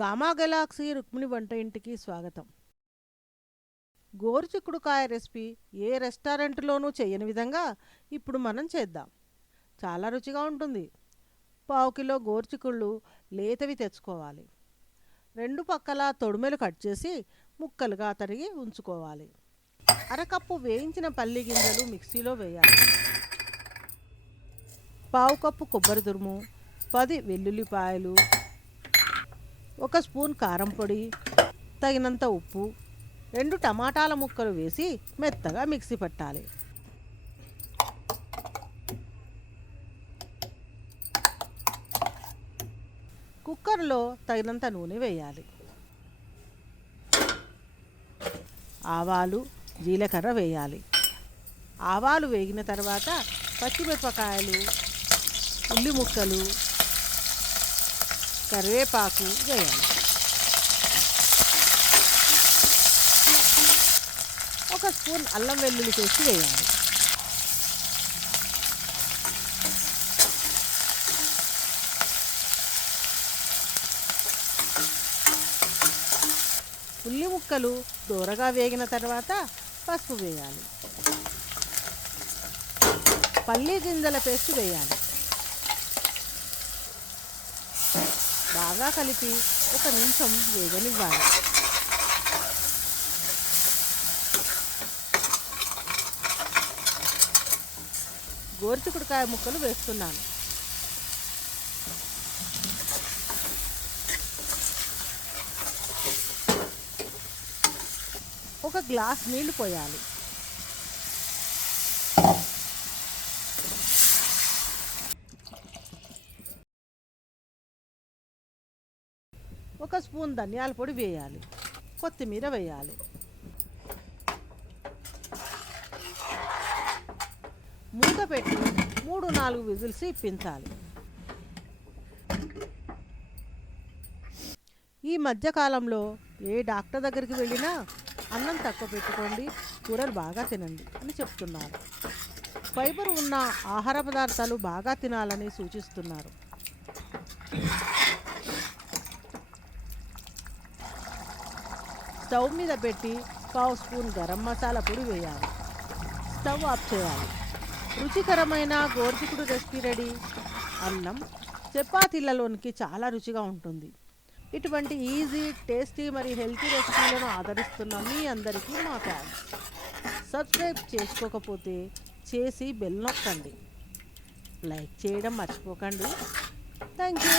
Gamma Galaxy Rukmini వంట ఇంటికి స్వాగతం. గోరుచిక్కుడుకాయ రెసిపీ ఏ రెస్టారెంట్లోనూ చేయని విధంగా ఇప్పుడు మనం చేద్దాం. చాలా రుచిగా ఉంటుంది. పావు కిలో గోరుచిక్కుళ్ళు లేతవి తెచ్చుకోవాలి. రెండు పక్కల తొడుమెలు కట్ చేసి ముక్కలుగా తరిగి ఉంచుకోవాలి. అరకప్పు వేయించిన పల్లి గింజలు మిక్సీలో వేయాలి. పావు కప్పు కొబ్బరి తురుము పది వెల్లుల్లిపాయలు ఒక స్పూన్ కారం పొడి తగినంత ఉప్పు రెండు టమాటాల ముక్కలు వేసి మెత్తగా మిక్సీ పట్టాలి. కుక్కర్లో తగినంత నూనె వేయాలి. ఆవాలు జీలకర్ర వేయాలి. ఆవాలు వేగిన తర్వాత పచ్చిమిరపకాయలు ఉల్లి ముక్కలు కరివేపాకు వేయాలి. ఒక స్పూన్ అల్లం వెల్లుల్లి పేస్ట్ వేయాలి. ఉల్లి ముక్కలు దూరగా వేగిన తర్వాత పసుపు వేయాలి. పల్లీ గింజల పేస్ట్ వేయాలి. బాగా కలిపి ఒక నిమిషం వేగనివ్వాలి. గోరుచిక్కుడుకాయ ముక్కలు వేస్తున్నాను. ఒక గ్లాస్ నీళ్ళు పోయాలి. ఒక స్పూన్ ధనియాల పొడి వేయాలి. కొత్తిమీర వేయాలి. మూత పెట్టి మూడు నాలుగు విజిల్స్ ఇప్పించాలి. ఈ మధ్యకాలంలో ఏ డాక్టర్ దగ్గరికి వెళ్ళినా అన్నం తక్కువ పెట్టుకోండి కూరలు బాగా తినండి అని చెప్తున్నారు. ఫైబర్ ఉన్న ఆహార పదార్థాలు బాగా తినాలని సూచిస్తున్నారు. స్టవ్ మీద పెట్టి పావు స్పూన్ గరం మసాలా పొడి వేయాలి. స్టవ్ ఆఫ్ చేయాలి. రుచికరమైన గోరుచిక్కుడు రెసిపీ రెడీ. అన్నం చపాతీలలోనికి చాలా రుచిగా ఉంటుంది. ఇటువంటి ఈజీ టేస్టీ మరియు హెల్తీ రెసిపీలను ఆదరిస్తున్న మీ అందరికీ మా ఫ్యాన్స్ సబ్స్క్రైబ్ చేసుకోకపోతే చేసి బెల్ నొక్కండి. లైక్ చేయడం మర్చిపోకండి. Thank you.